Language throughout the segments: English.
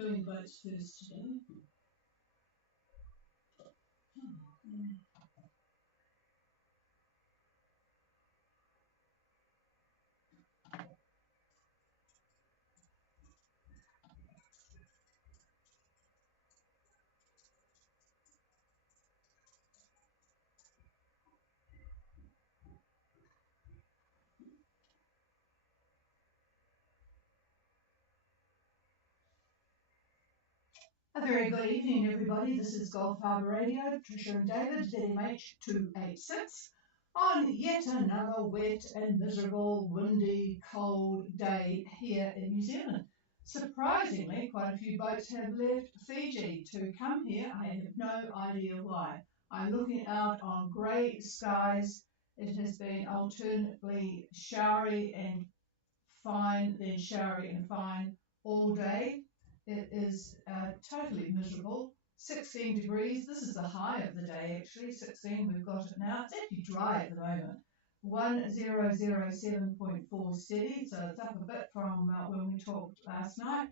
doing boats first today. A very good evening, everybody. This is Harbour Radio, Tricia and David, ZMH286, on yet another wet and miserable, windy, cold day here in New Zealand. Surprisingly, quite a few boats have left Fiji to come here. I have no idea why. I'm looking out on grey skies. It has been alternately showery and fine, then showery and fine all day. It is totally miserable. 16 degrees. This is the high of the day, actually. 16, we've got it now. It's actually dry at the moment. 1007.4 steady, so it's up a bit from when we talked last night.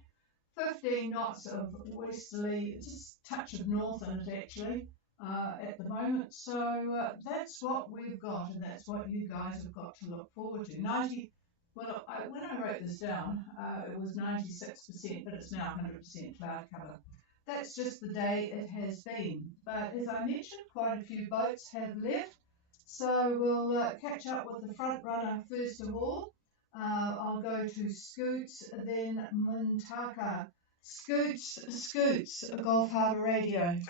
15 knots of westerly, just a touch of north in it, actually, at the moment. So that's what we've got, and that's what you guys have got to look forward to. 90. Well, when I wrote this down, it was 96%, but it's now 100% cloud cover. That's just the day it has been. But as I mentioned, quite a few boats have left. So we'll catch up with the front runner first of all. I'll go to Scoots, then Mintaka. Scoots, Gulf Harbour Radio.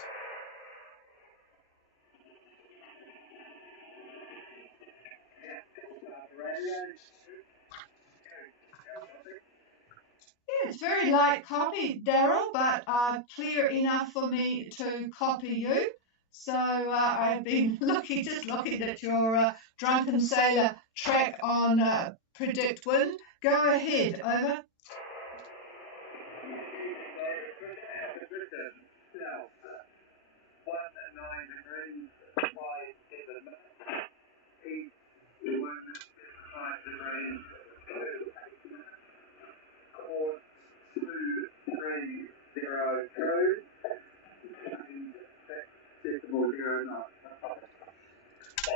Yeah, it's very light copy, Daryl, but clear enough for me to copy you. So I've been looking at your Drunken Sailor track on Predict Wind. Go ahead, over. Course 230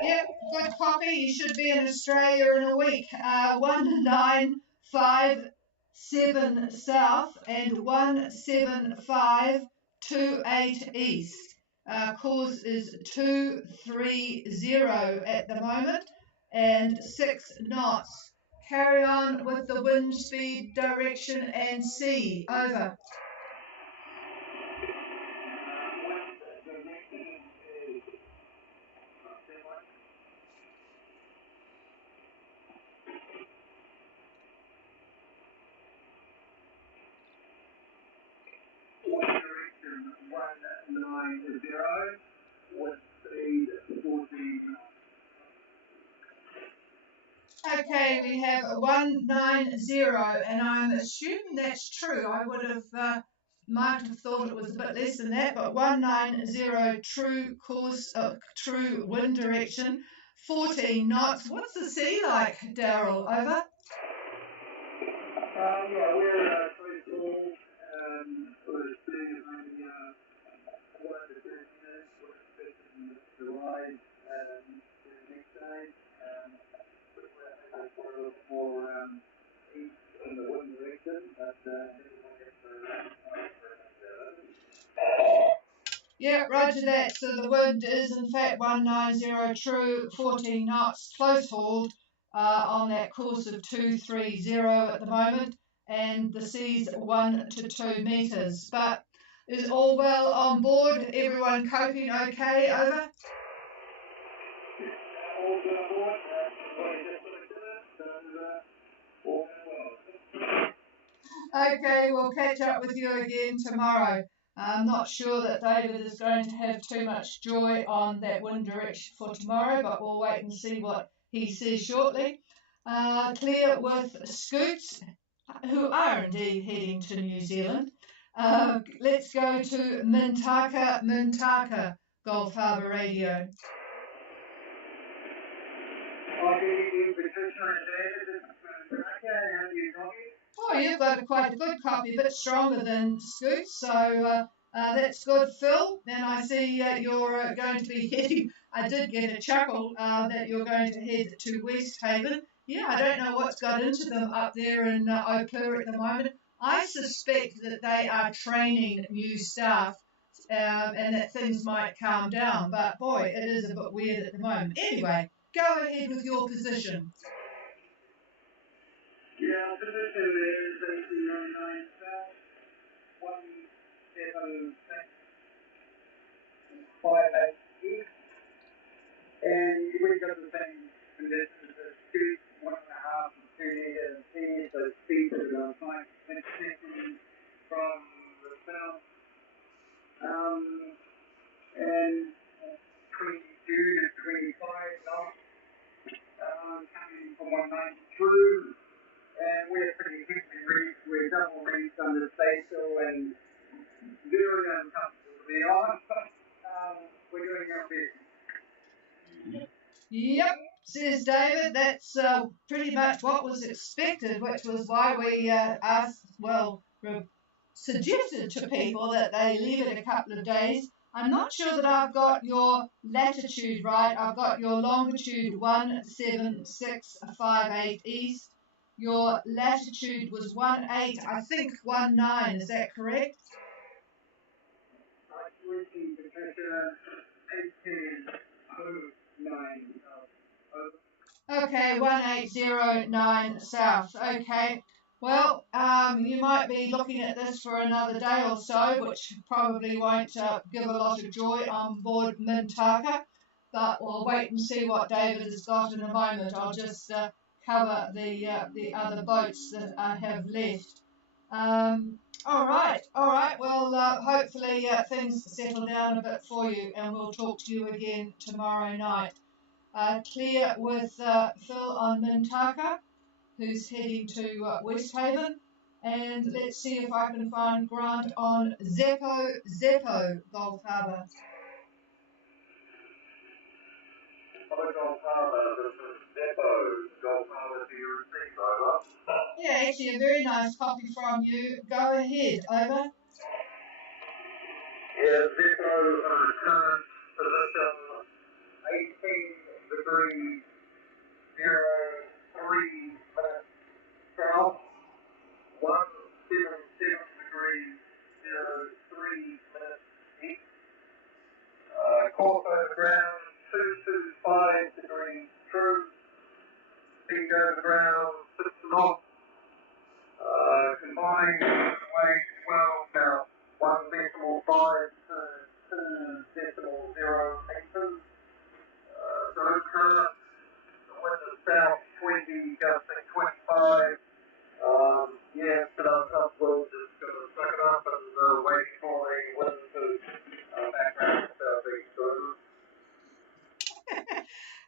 Yep, good copy. You should be in Australia in a week. 1957 south and 17528 east. Course is 230 at the moment and 6 knots. Carry on with the wind speed, direction and sea. Over. Direction 190, wind speed 14 knots. Okay, we have 190, and I'm assuming that's true. I would have might have thought it was a bit less than that, but 190 true course, true wind direction, 14 knots. What's the sea like, Daryl? Over. Yeah, we're coastal. We're seeing maybe 1 to 2 minutes. We're expecting to rise the next day. We're a little more east in the wind direction, but yeah, roger that. So the wind is in fact 190 true, 14 knots, close hauled on that course of 230 at the moment, and the sea's 1 to 2 metres. But is all well on board? Everyone coping okay? Over. Okay, we'll catch up with you again tomorrow. I'm not sure that David is going to have too much joy on that wind direction for tomorrow, but we'll wait and see what he says shortly. Clear with Scoots, who are indeed heading to New Zealand. Let's go to Mintaka, Gulf Harbour Radio. Oh you've got quite a good copy, a bit stronger than Scoot, so that's good, Phil. And I see you're going to be heading, I did get a chuckle that you're going to head to West Haven. Yeah, I don't know what's got into them up there in Au Claire at the moment. I suspect that they are training new staff and that things might calm down. But boy, it is a bit weird at the moment. Anyway, go ahead with your position. Yeah, position there is 1899 south, 17658 east, and we've got the same conditions as Scoot, 1.5 to 2 meters here, so speed is about 5 seconds from the south, and 22 to 25 knots, coming from 192. And we're pretty heavily reefed, we're double reefed under staysail and very uncomfortable to be honest, but we're doing our best. Yep, says David, that's pretty much what was expected, which was why we suggested to people that they leave it a couple of days. I'm not sure that I've got your latitude right. I've got your longitude 17658 east. Your latitude was 18, I think 19, is that correct? Okay, 1809 south. Okay. Well, you might be looking at this for another day or so, which probably won't give a lot of joy on board Mintaka, but we'll wait and see what David has got in a moment. I'll just cover the other boats that I have left. All right. Well, hopefully things settle down a bit for you, and we'll talk to you again tomorrow night. Clear with Phil on Mintaka, who's heading to West Haven, and let's see if I can find Grant on Zeppo, Gulf Harbour. Gulf Harbour, this is Zeppo, Gulf Harbour, do you receive, over? Yeah, actually a very nice copy from you. Go ahead, over. Yeah, Zeppo, current position 18 degrees 03 minutes south, 177 degrees 03 minutes east. Course over ground 225 degrees true. Speed over ground 6 knots. Combined weight 12 now 1.5 to 2.0 meters. So current wind is south 20, gusting 25. Yeah, but I'm comfortable just going to suck it up and waiting for the wind to background southeast.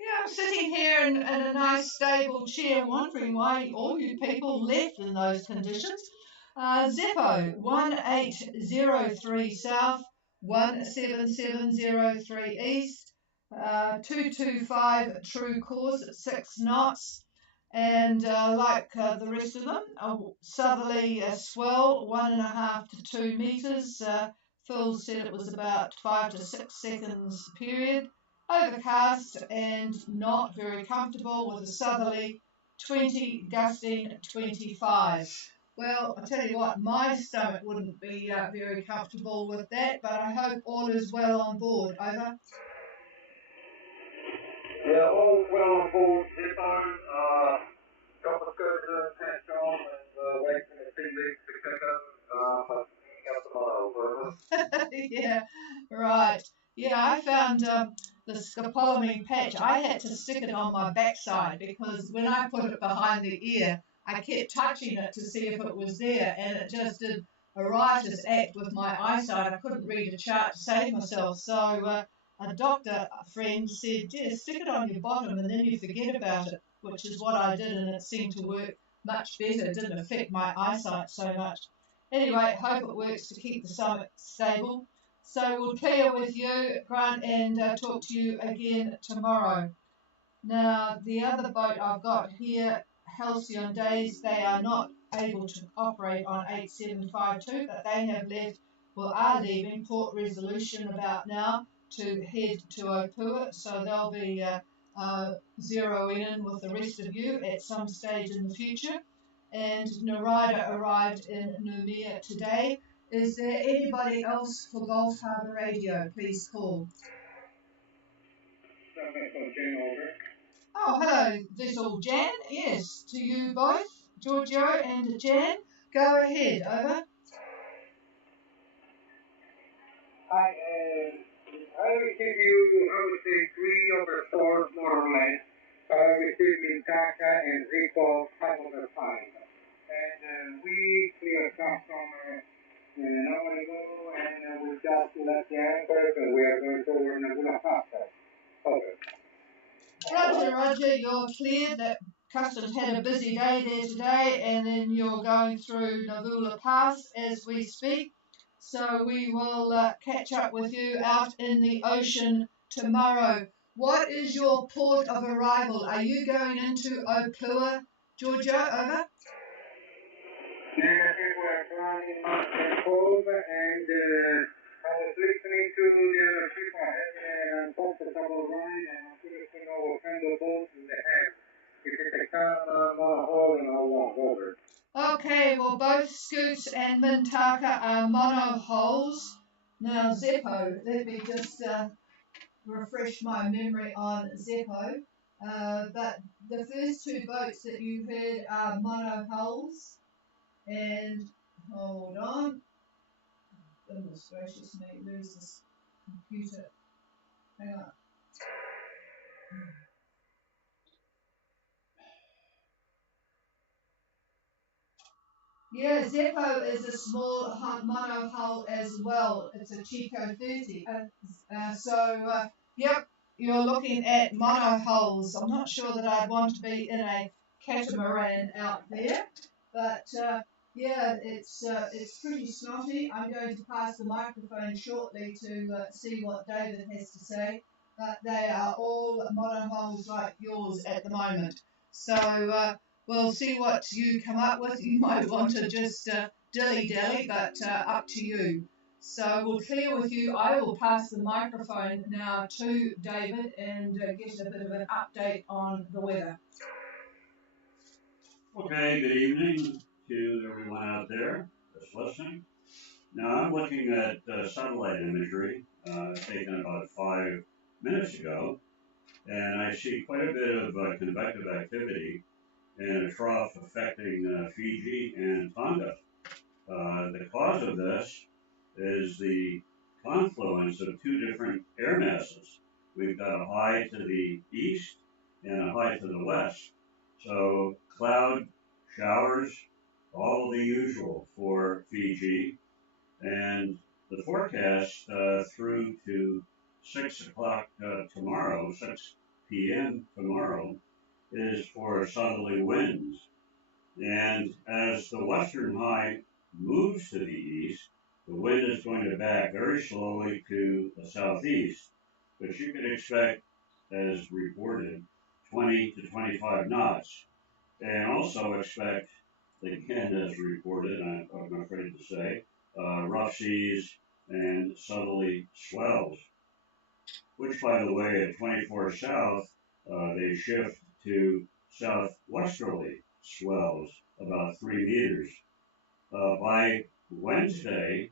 Yeah, I'm sitting here in a nice stable chair wondering why all you people left in those conditions. Zeppo, 1803 south, 17703 east, 225 true course at 6 knots, and like the rest of them, a southerly swell, 1.5 to 2 metres. Phil said it was about 5 to 6 seconds period. Overcast and not very comfortable with a southerly 20 gusting 25. Well, I tell you what, my stomach wouldn't be very comfortable with that, but I hope all is well on board. Over. Yeah, all well on board, Zeppo. Got the good patch on and waiting for the tea leaves to kick in. Up the miles, Yeah, right. Yeah, I found the scopolamine patch. I had to stick it on my backside because when I put it behind the ear, I kept touching it to see if it was there, and it just did a riotous act with my eyesight. I couldn't read a chart to save myself. So a doctor friend said, yeah, stick it on your bottom and then you forget about it, which is what I did, and it seemed to work much better. It didn't affect my eyesight so much. Anyway, hope it works to keep the summit stable. So we'll clear with you, Grant, and talk to you again tomorrow. Now, the other boat I've got here halcyon days, they are not able to operate on 8752, but they have left, or are leaving, Port Resolution about now to head to Opua, so they'll be zeroing in with the rest of you at some stage in the future. And Narada arrived in Noumea today. Is there anybody else for Gulf Harbour Radio? Please call. Oh, hello, Vessel Jan. Yes, to you both, Giorgio and Jan. Go ahead, over. I will give you, I would say, 3 of the stores, more or less. I will give you Dhaka and Zico half of the time. And we clear stuff from an hour ago, and we just left the anchors, and we are going forward and we're faster. Okay. Roger, you're clear that Customs had a busy day there today, and then you're going through Navula Pass as we speak. So we will catch up with you out in the ocean tomorrow. What is your port of arrival? Are you going into Opua, Giorgio? Over. Negative, we're flying in Cove, and I was listening to the people having a comfortable ride, and I'm looking over what kind of boats they have. If it's a car, monohull, and all that, over. Okay, well, both Scoots and Mintaka are monohulls. Now, Zeppo, let me just refresh my memory on Zeppo. But the first 2 boats that you heard are monohulls. And hold on. Goodness gracious me, where's this computer? Hang on. Yeah, Zeppo is a small monohull as well. It's a Chico 30. Yep, you're looking at monohulls. I'm not sure that I'd want to be in a catamaran out there, but yeah, it's pretty snotty. I'm going to pass the microphone shortly to see what David has to say, but they are all monohulls like yours at the moment. So we'll see what you come up with. You might want to just dilly-dally, but up to you. So we'll clear with you. I will pass the microphone now to David and get a bit of an update on the weather. Okay, good evening to everyone out there that's listening. Now I'm looking at satellite imagery taken about 5 minutes ago, and I see quite a bit of convective activity in a trough affecting Fiji and Tonga. The cause of this is the confluence of 2 different air masses. We've got a high to the east and a high to the west. So cloud, showers, all the usual for Fiji. And the forecast through to 6 o'clock tomorrow, 6 p.m. tomorrow, is for southerly winds. And as the western high moves to the east, the wind is going to back very slowly to the southeast, but you can expect, as reported, 20 to 25 knots. And also expect, again as reported, I'm afraid to say, rough seas and southerly swells, which, by the way, at 24 south, they shift to southwesterly swells, about 3 meters. By Wednesday,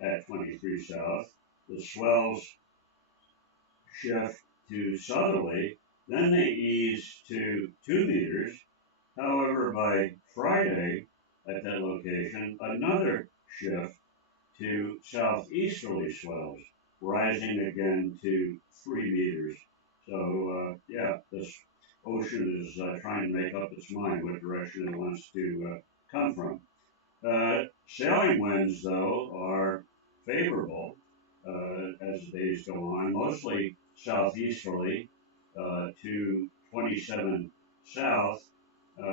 at 23 south, the swells shift to southerly, then they ease to 2 meters. However, by Friday, at that location, another shift to southeasterly swells, rising again to 3 meters. So, yeah, this ocean is trying to make up its mind what direction it wants to come from. Sailing winds, though, are favorable as the days go on, mostly southeasterly to 27 south,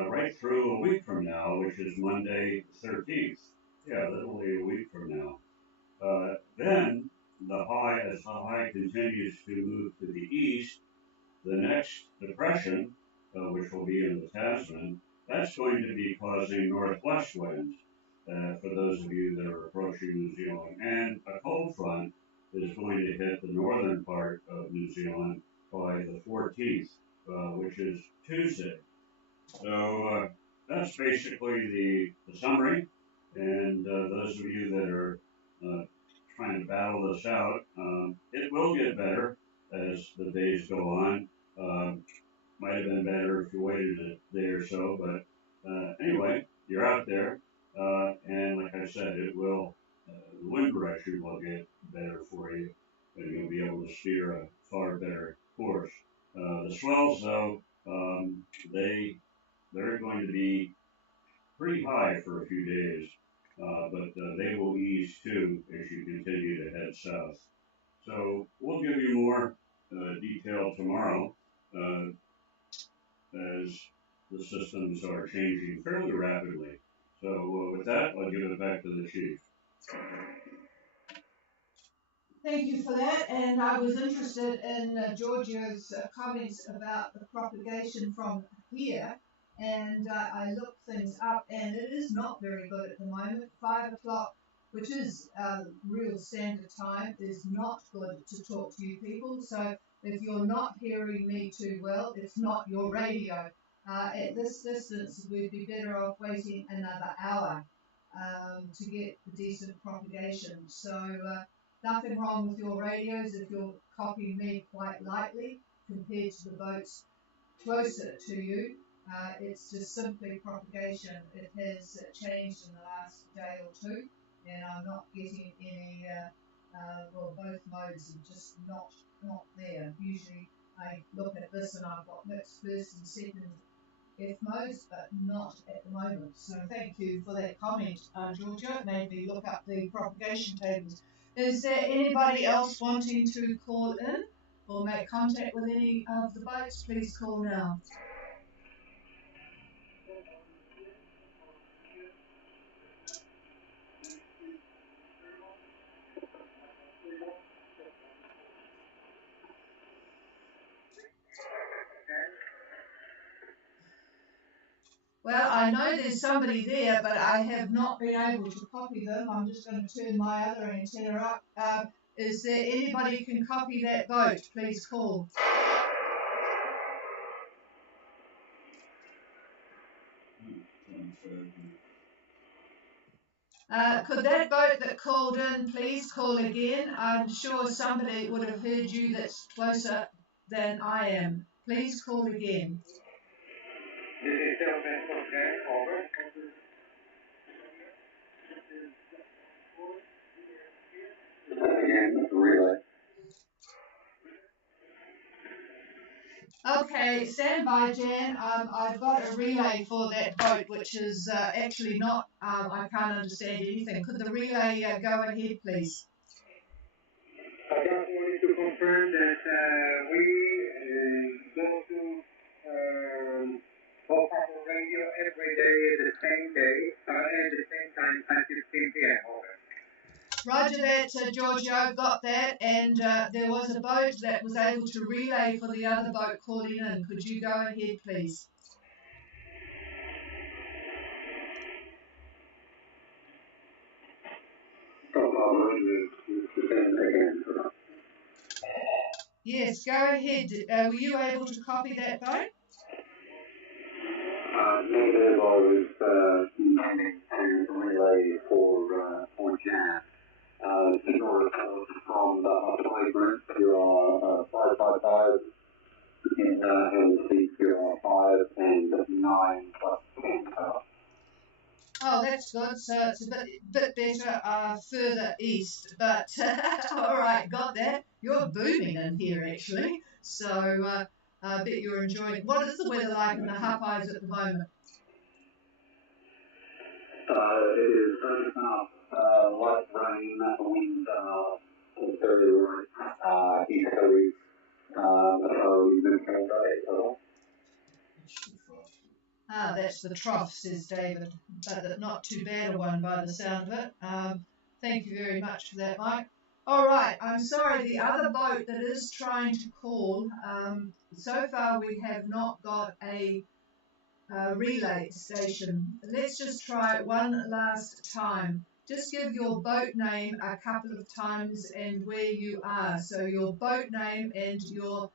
right through a week from now, which is Monday 13th. Yeah, literally a week from now. Then, as the high continues to move to the east, the next depression, which will be in the Tasman, that's going to be causing northwest winds for those of you that are approaching New Zealand. And a cold front is going to hit the northern part of New Zealand by the 14th, which is Tuesday. So that's basically the summary. And those of you that are trying to battle this out, it will get better as the days go on. Might have been better if you waited a day or so, but anyway, you're out there, and like I said, it will. The wind direction will get better for you, and you'll be able to steer a far better course. The swells, though, they're going to be pretty high for a few days, but they will ease too as you continue to head south. So we'll give you more detail tomorrow as the systems are changing fairly rapidly. So with that, I'll give it back to the chief. Thank you for that. And I was interested in Giorgio's comments about the propagation from here. And I looked things up, and it is not very good at the moment. 5 o'clock, which is real standard time, is not good to talk to you people. So if you're not hearing me too well, it's not your radio. At this distance, we'd be better off waiting another hour to get the decent propagation. So nothing wrong with your radios if you're copying me quite lightly compared to the boats closer to you. It's just simply propagation. It has changed in the last day or two, and I'm not getting any, both modes are just not there. Usually I look at this and I've got mixed first and second F modes, but not at the moment. So thank you for that comment, Georgia. It made me look up the propagation tables. Is there anybody else wanting to call in or make contact with any of the boats? Please call now. Well, I know there's somebody there, but I have not been able to copy them. I'm just going to turn my other antenna up. Is there anybody who can copy that boat? Please call. Could that boat that called in please call again? I'm sure somebody would have heard you that's closer than I am. Please call again. Again, relay. Okay, stand by, Jan. I've got a relay for that boat, which is actually not, I can't understand anything. Could the relay go ahead, please? I just wanted to confirm that we go to Harbour Radio every day at the same day, at the same time, 5:15 p.m. Roger that, George, I've got that, and there was a boat that was able to relay for the other boat calling in. Could you go ahead, please? Yes, go ahead. Were you able to copy that boat? Negative, I was intending to relay for Jan. Signal report from the Harbour group, you are 555 in LC, you are 5 and 9 plus 10 power. Oh, that's good. So it's a bit better further east. But all right, got that. You're booming in here, actually. So I bet you're enjoying. What is the weather like in the Hapais at the moment? It is very enough. Light rain, wind very light, easterly, so we've been all day, so. Ah, that's the trough, says David, but not too bad a one by the sound of it. Thank you very much for that, Mike. All right, I'm sorry, the other boat that is trying to call, so far we have not got a relay station. Let's just try one last time. Just give your boat name a couple of times and where you are. So your boat name and your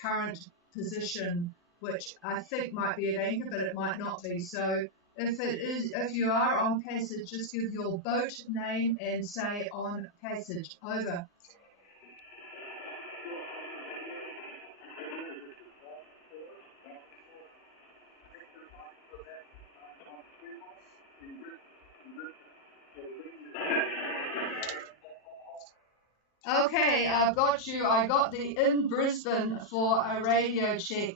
current position, which I think might be at anchor, but it might not be. So if you are on passage, just give your boat name and say on passage. Over. Okay, I've got you. I got the in Brisbane for a radio check.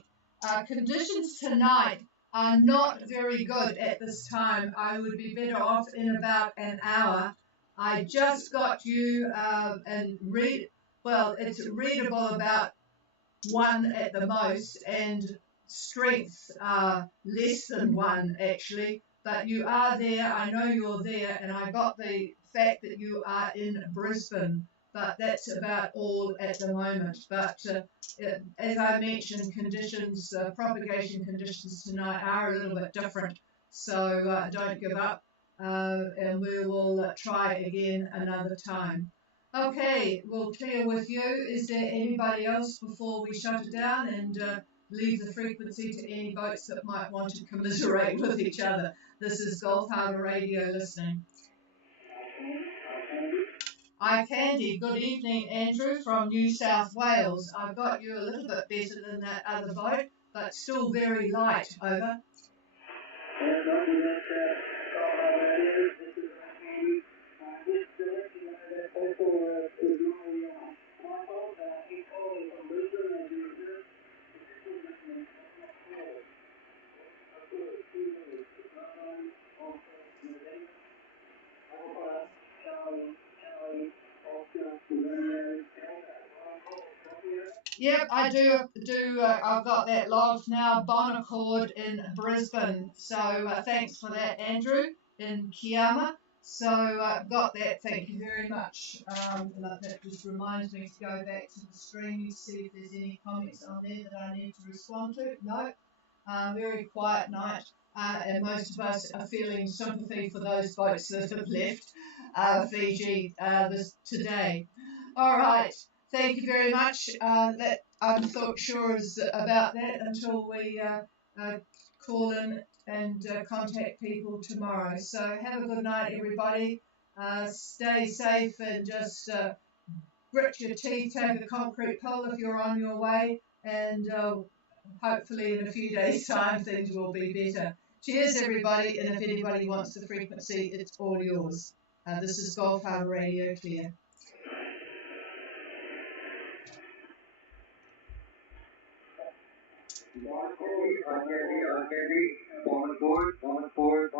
Conditions tonight are not very good at this time. I would be better off in about an hour. I just got you and it's readable about 1 at the most, and strength less than 1 actually. But you are there. I know you're there, and I got the fact that you are in Brisbane. But that's about all at the moment. But as I mentioned, propagation conditions tonight are a little bit different. So don't give up, and we will try again another time. Okay, we'll clear with you. Is there anybody else before we shut it down and leave the frequency to any boats that might want to commiserate with each other? This is Gulf Harbour Radio listening. Hi Candy, good evening, Andrew from New South Wales. I've got you a little bit better than that other boat, but still very light. Over. Yep, I do. I've got that logged now. Bon Accord in Brisbane. So thanks for that, Andrew, in Kiama. So got that. Thank you very much. That just reminds me to go back to the stream to see if there's any comments on there that I need to respond to. No. Very quiet night. And most of us are feeling sympathy for those boats that have left Fiji today. All right. Thank you very much. That I'm sure is about that until we call in and contact people tomorrow. So have a good night, everybody. Stay safe and just grit your teeth, take a concrete pill if you're on your way, and hopefully in a few days' time things will be better. Cheers, everybody, and if anybody wants the frequency, it's all yours. This is Gulf Harbour Radio Clear. On board.